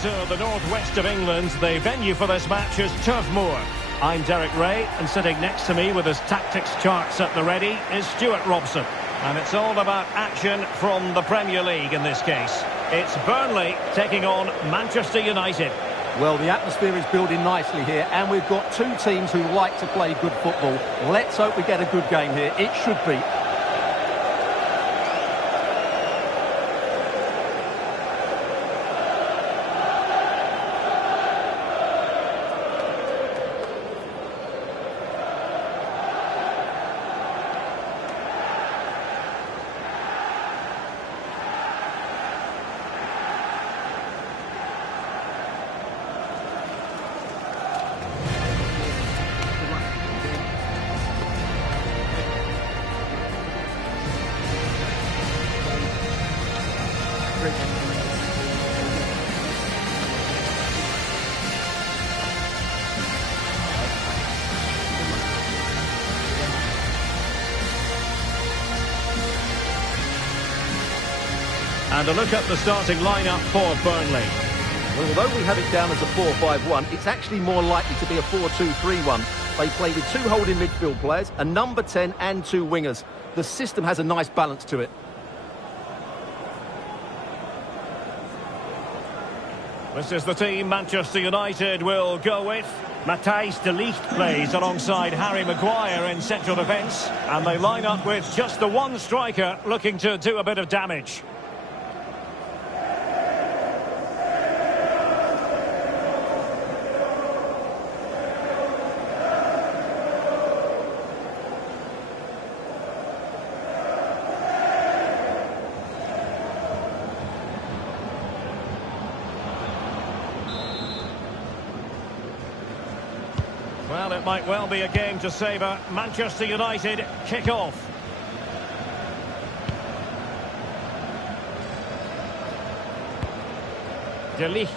to the northwest of England. The venue for this match is Turf Moor. I'm Derek Ray, and sitting next to me with his tactics charts at the ready is Stuart Robson. And it's all about action from the Premier League in this case. It's Burnley taking on Manchester United. Well, the atmosphere is building nicely here, and we've got two teams who like to play good football. Let's hope we get a good game here. It should be. And a look at the starting lineup for Burnley. Well, although we have it down as a 4-5-1, it's actually more likely to be a 4-2-3-1. They play with two holding midfield players, a number 10 and two wingers. The system has a nice balance to it. This is the team Manchester United will go with. Matthijs de Ligt plays alongside Harry Maguire in central defence. And they line up with just the one striker looking to do a bit of damage. Well, it might well be a game to savour. Manchester United kick off. De Ligt.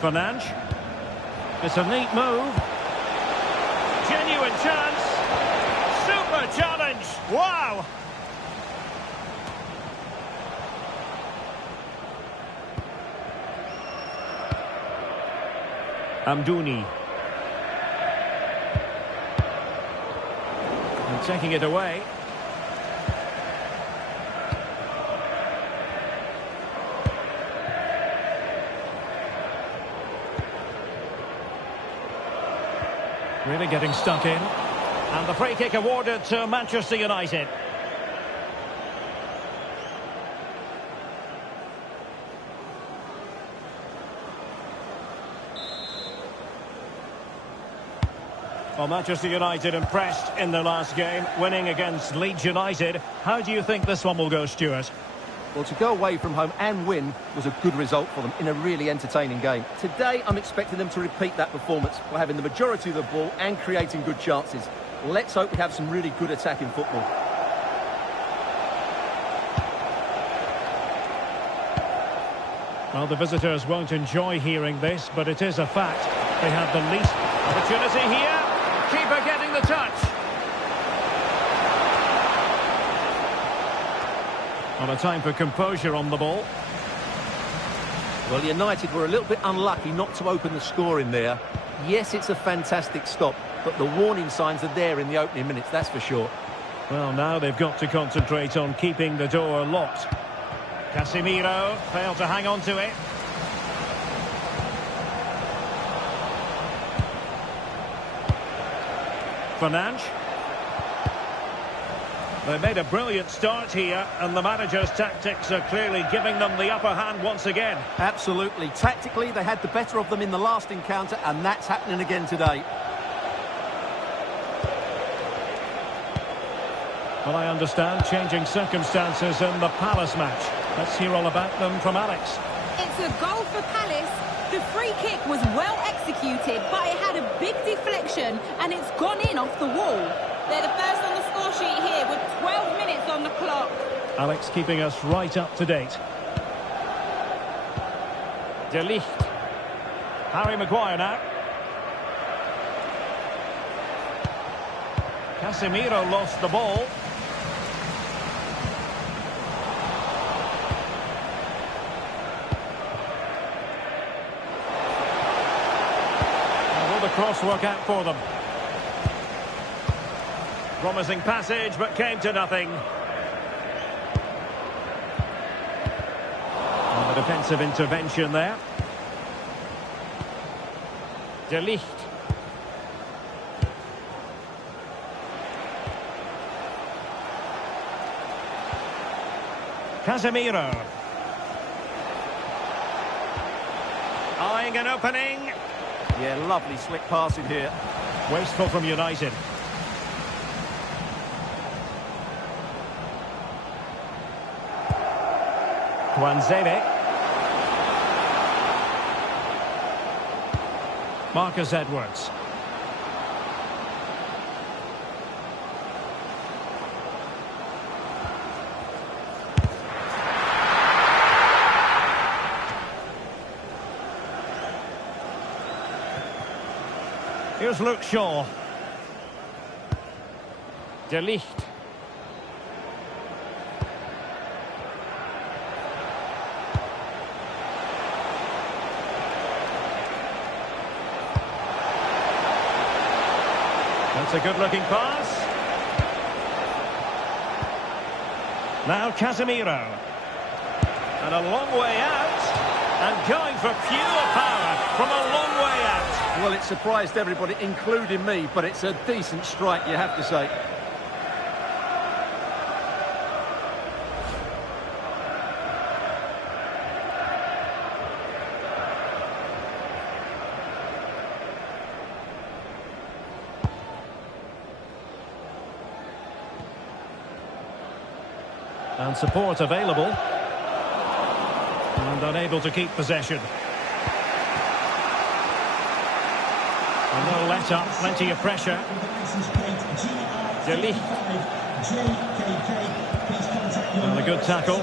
Fernandes. It's a neat move. Genuine chance. Super challenge. Wow. Amdouni. And taking it away. Really getting stuck in. And the free kick awarded to Manchester United. Well, Manchester United impressed in their last game, winning against Leeds United. How do you think this one will go, Stuart? Well, to go away from home and win was a good result for them in a really entertaining game. Today, I'm expecting them to repeat that performance by having the majority of the ball and creating good chances. Let's hope we have some really good attacking football. Well, the visitors won't enjoy hearing this, but it is a fact. They have the least opportunity here. Keeper getting the touch. On a time for composure on the ball. Well, United were a little bit unlucky not to open the score in there. Yes, it's a fantastic stop, but the warning signs are there in the opening minutes, that's for sure. Well, now they've got to concentrate on keeping the door locked. Casemiro failed to hang on to it. Fernandes. They made a brilliant start here, and the manager's tactics are clearly giving them the upper hand once again. Absolutely. Tactically, they had the better of them in the last encounter, and that's happening again today. Well, I understand changing circumstances in the Palace match. Let's hear all about them from Alex. It's a goal for Palace. The free kick was well executed, but it had a big deflection, and it's gone in off the wall. They're the first on the score sheet here with 12 minutes on the clock. Alex keeping us right up to date. De Ligt. Harry Maguire now. Casemiro lost the ball. cross work out for them. Promising passage, but came to nothing. And the defensive intervention there. De Ligt. Casemiro. Eyeing an opening. Yeah, lovely slick passing here. Wasteful from United. Tuanzebe. Marcus Edwards. Here's Luke Shaw. De Ligt. That's a good-looking pass. Now Casemiro. And a long way out. And going for pure power from a long way out. Well, it surprised everybody, including me, but it's a decent strike, you have to say. And support available. And unable to keep possession. And no let up, plenty of pressure. De Ligt. And a good tackle.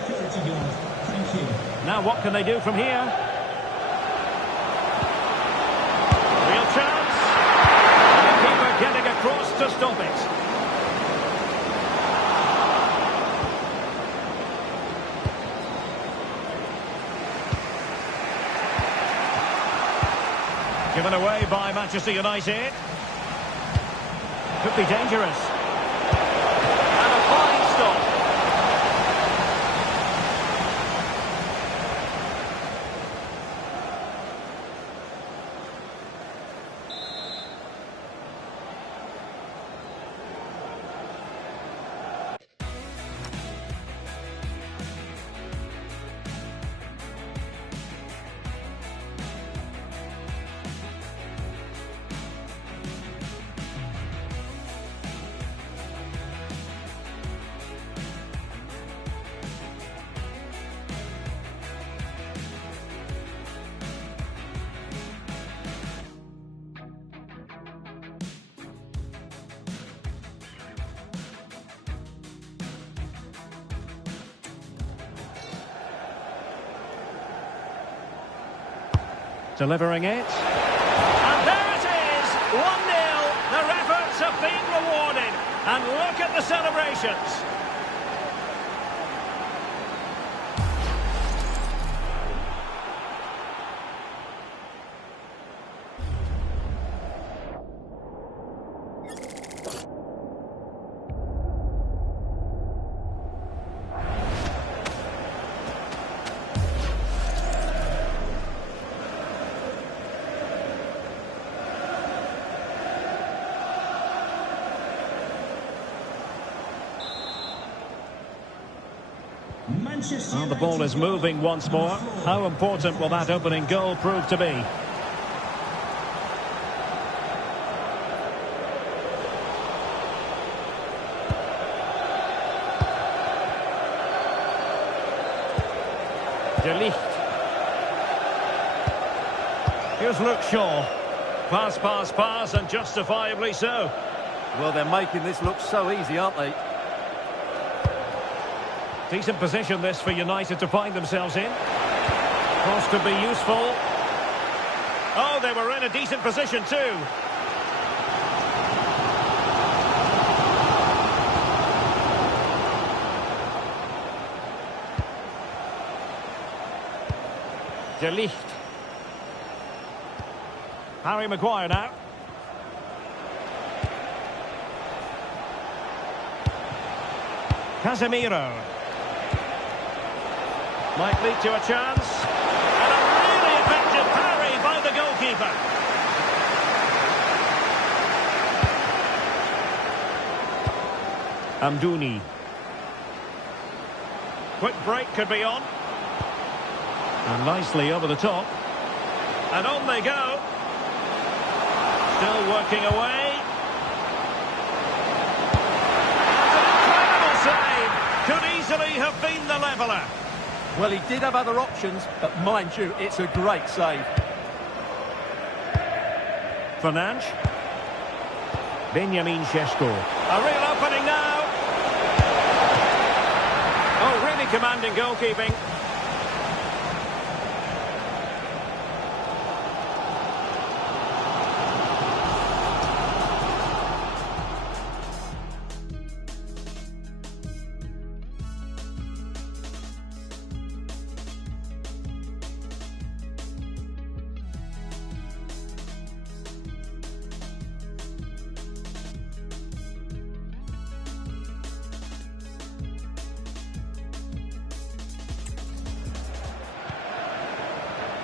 Now what can they do from here? Real chance. And the keeper getting across to stop it. Given away by Manchester United. Could be dangerous. And a fine stop. Delivering it. And there it is! 1-0. Their efforts have been rewarded. And look at the celebrations. Well, the ball is moving once more. How important will that opening goal prove to be? De Ligt. Here's Luke Shaw. Pass, pass, pass, and justifiably so. Well, they're making this look so easy, aren't they? Decent position this for United to find themselves in. Cross could be useful. Oh, they were in a decent position too. De Ligt. Harry Maguire now. Casemiro. Might lead to a chance. And a really effective parry by the goalkeeper. Amdouni. Quick break could be on. And nicely over the top. And on they go. Still working away. That's an incredible save. Could easily have been the leveller. Well, he did have other options, but mind you, it's a great save. Fernandes. Benjamin Šeško. A real opening now. Oh, really commanding goalkeeping.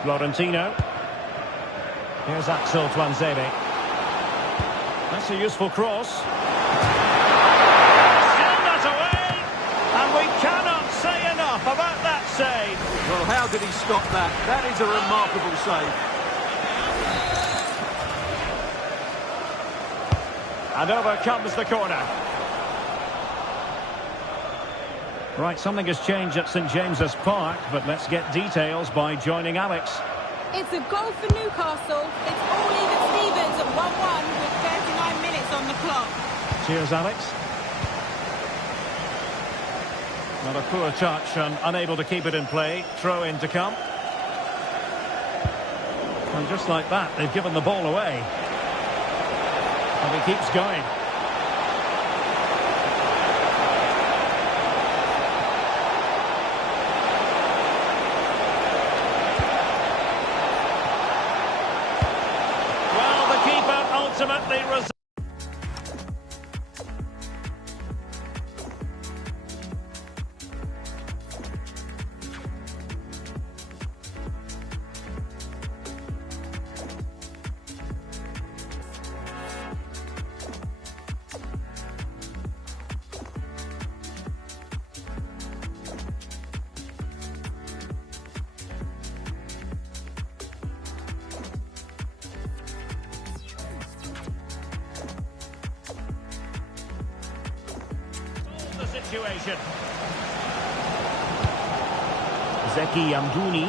Florentino. Here's Axel Tuanzebe. That's a useful cross. Still not away. And we cannot say enough about that save. Well, how did he stop that? That is a remarkable save. And over comes the corner. Right, something has changed at St James's Park, but let's get details by joining Alex. It's a goal for Newcastle. It's all even Stevens at 1-1 with 39 minutes on the clock. Cheers, Alex. Not a poor touch and unable to keep it in play. Throw in to come. And just like that, they've given the ball away. And he keeps going. Ultimately results. Situation. Zeki Amdouni.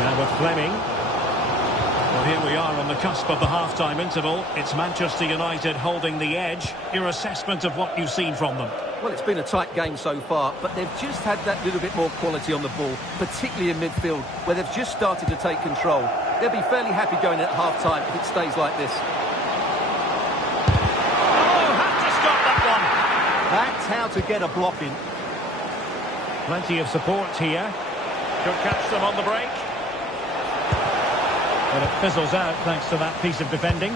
Now with Fleming. Well, here we are on the cusp of the half-time interval. It's Manchester United holding the edge. Your assessment of what you've seen from them? Well, it's been a tight game so far, but they've just had that little bit more quality on the ball, particularly in midfield, where they've just started to take control. They'll be fairly happy going at half-time if it stays like this. That's how to get a block in. Plenty of support here. Could catch them on the break. But it fizzles out thanks to that piece of defending.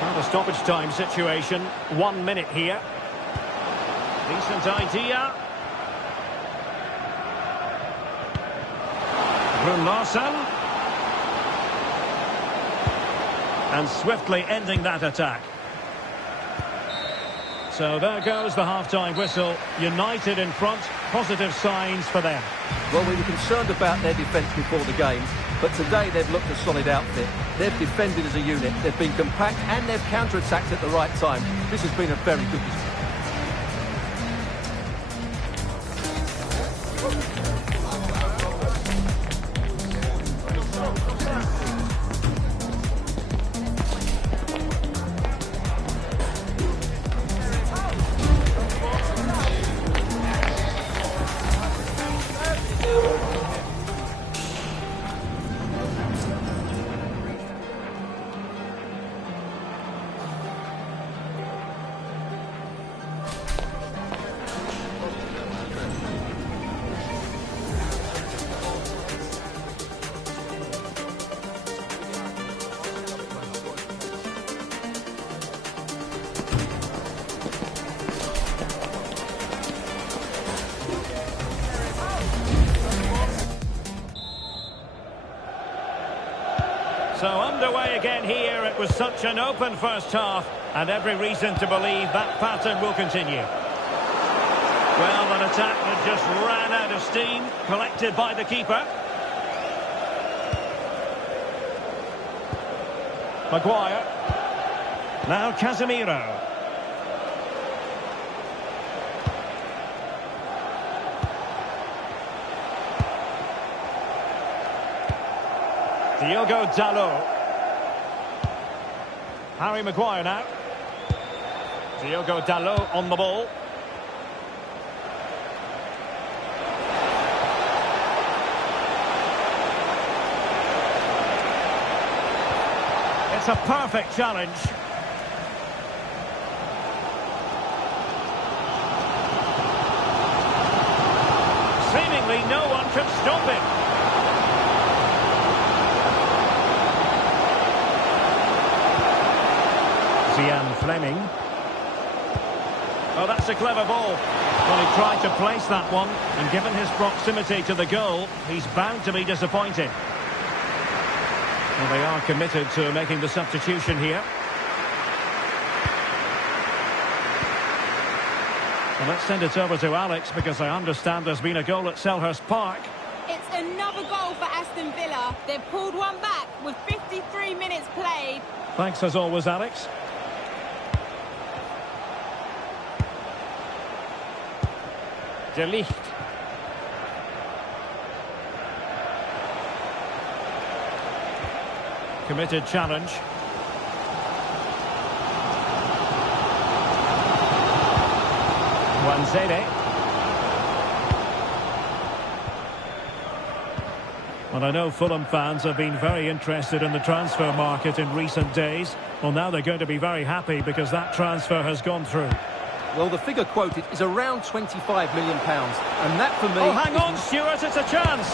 Well, the stoppage time situation. 1 minute here. Decent idea. Rune Larsson. And swiftly ending that attack. So there goes the half-time whistle. United in front. Positive signs for them. Well, we were concerned about their defence before the game, but today they've looked a solid outfit. They've defended as a unit. They've been compact and they've counter-attacked at the right time. This has been a very good display. So underway again here. It was such an open first half, and every reason to believe that pattern will continue. Well, an attack that just ran out of steam, collected by the keeper. Maguire. Now Casemiro. Diogo Dalot. Harry Maguire now. Diogo Dalot on the ball. It's a perfect challenge. Seemingly no one can stop him. Zian Fleming. Oh, that's a clever ball. Well, he tried to place that one, and given his proximity to the goal, he's bound to be disappointed. Well, they are committed to making the substitution here. Well, let's send it over to Alex, because I understand there's been a goal at Selhurst Park. It's another goal for Aston Villa. They've pulled one back with 53 minutes played. Thanks as always, Alex. De Ligt. Committed challenge. Wanzede. Well, I know Fulham fans have been very interested in the transfer market in recent days. Well, now they're going to be very happy because that transfer has gone through. Well, the figure quoted is around £25 million. And that, for me... Oh, hang on, Stuart, it's a chance.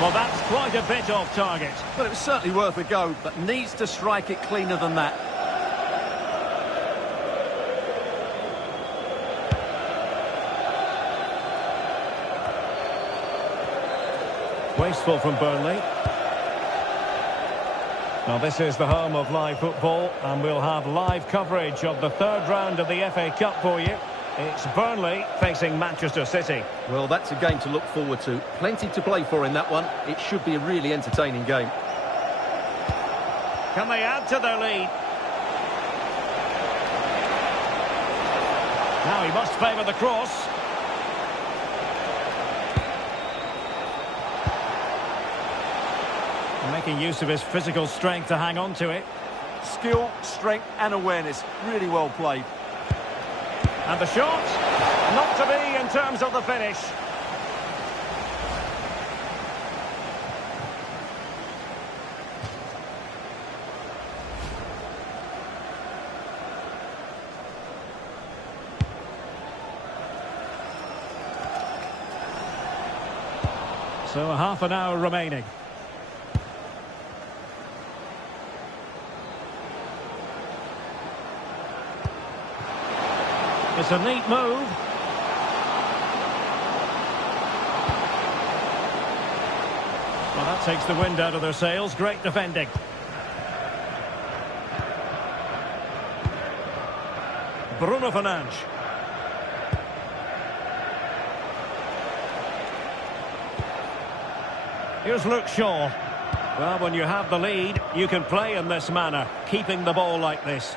Well, that's quite a bit off target. Well, it was certainly worth a go, but needs to strike it cleaner than that. Wasteful from Burnley. Now, this is the home of live football, and we'll have live coverage of the third round of the FA Cup for you. It's Burnley facing Manchester City. Well, that's a game to look forward to. Plenty to play for in that one. It should be a really entertaining game. Can they add to their lead? Now he must favour the cross. Making use of his physical strength to hang on to it. Skill, strength and awareness. Really well played. And the shot, not to be in terms of the finish. So a half an hour remaining. It's a neat move. Well, that takes the wind out of their sails. Great defending. Bruno Fernandes. Here's Luke Shaw. Well, when you have the lead, you can play in this manner, keeping the ball like this.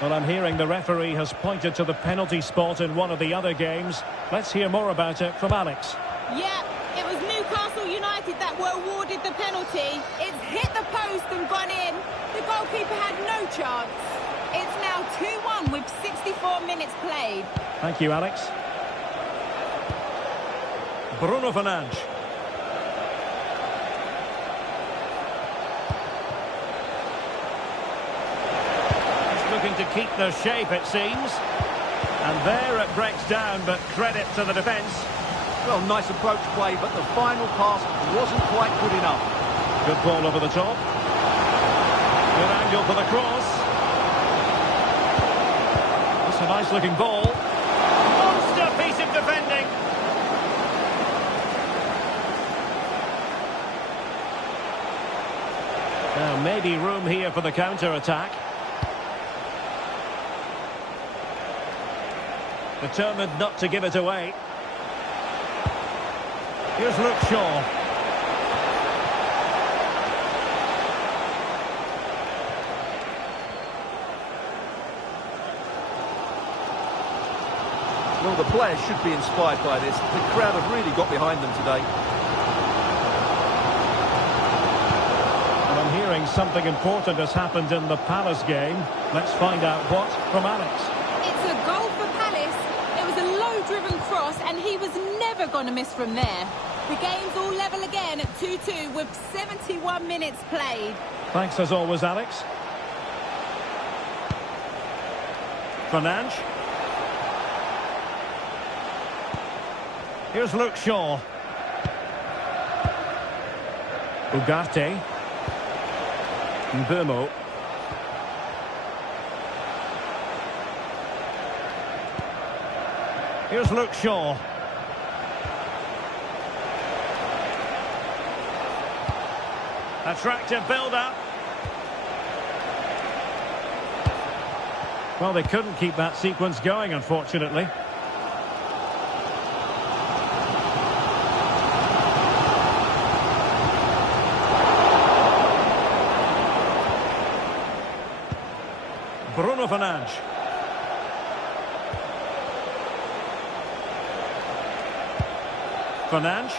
Well, I'm hearing the referee has pointed to the penalty spot in one of the other games. Let's hear more about it from Alex. Yeah, it was Newcastle United that were awarded the penalty. It's hit the post and gone in. The goalkeeper had no chance. It's now 2-1 with 64 minutes played. Thank you, Alex. Bruno Fernandes. Looking to keep their shape, it seems. And there it breaks down, but credit to the defence. Well, nice approach play, but the final pass wasn't quite good enough. Good ball over the top. Good angle for the cross. That's a nice looking ball. Monster piece of defending. Now, maybe room here for the counter-attack. Determined not to give it away. Here's Luke Shaw. Well, the players should be inspired by this. The crowd have really got behind them today. And I'm hearing something important has happened in the Palace game. Let's find out what from Alex. It's a goal for Palace. It was a low-driven cross, and he was never going to miss from there. The game's all level again at 2-2 with 71 minutes played. Thanks as always, Alex. Fernandes. Here's Luke Shaw. Ugarte. Mbeumo. Here's Luke Shaw. Attractive build-up. Well, they couldn't keep that sequence going, unfortunately. Bruno Fernandes. Fernandes.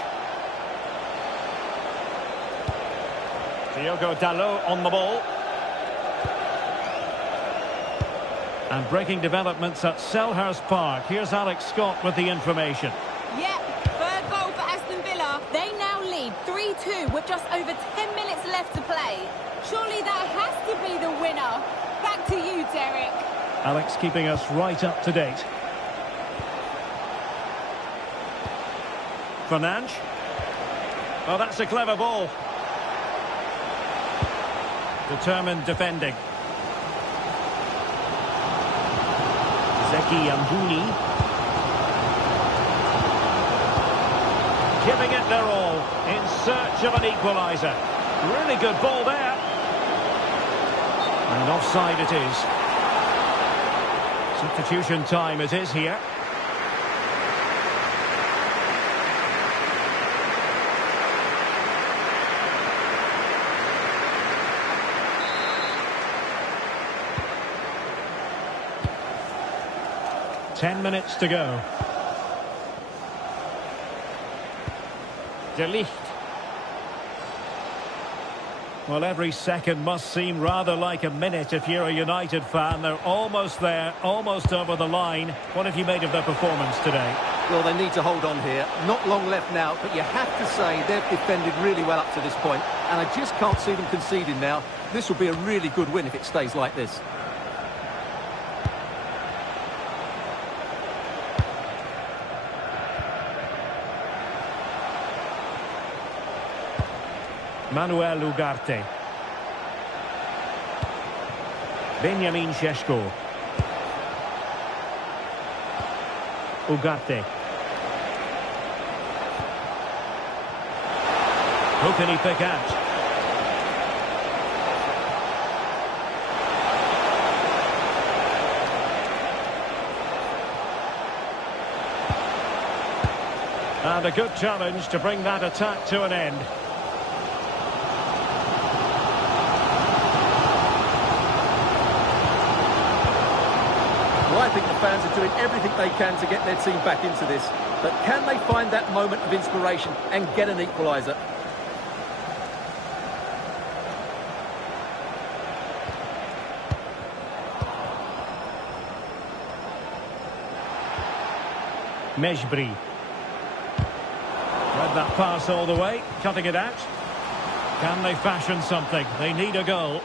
Diogo Dalot on the ball. And breaking developments at Selhurst Park. Here's Alex Scott with the information. Yep, third goal for Aston Villa. They now lead 3-2 with just over 10 minutes left to play. Surely that has to be the winner. Back to you, Derek. Alex keeping us right up to date. Fernandes. Oh, that's a clever ball. Determined defending. Zeki Amdouni. Giving it their all in search of an equaliser. Really good ball there. And offside it is. Substitution time it is here. Ten minutes to go. De Ligt. Well, every second must seem rather like a minute if you're a United fan. They're almost there, almost over the line. What have you made of their performance today? Well, they need to hold on here. Not long left now, but you have to say they've defended really well up to this point, and I just can't see them conceding now. This will be a really good win if it stays like this. Manuel Ugarte. Benjamin Šeško. Ugarte. Who can he pick out? And a good challenge to bring that attack to an end. Well, I think the fans are doing everything they can to get their team back into this. But can they find that moment of inspiration and get an equaliser? Mejbri. Read that pass all the way, cutting it out. Can they fashion something? They need a goal.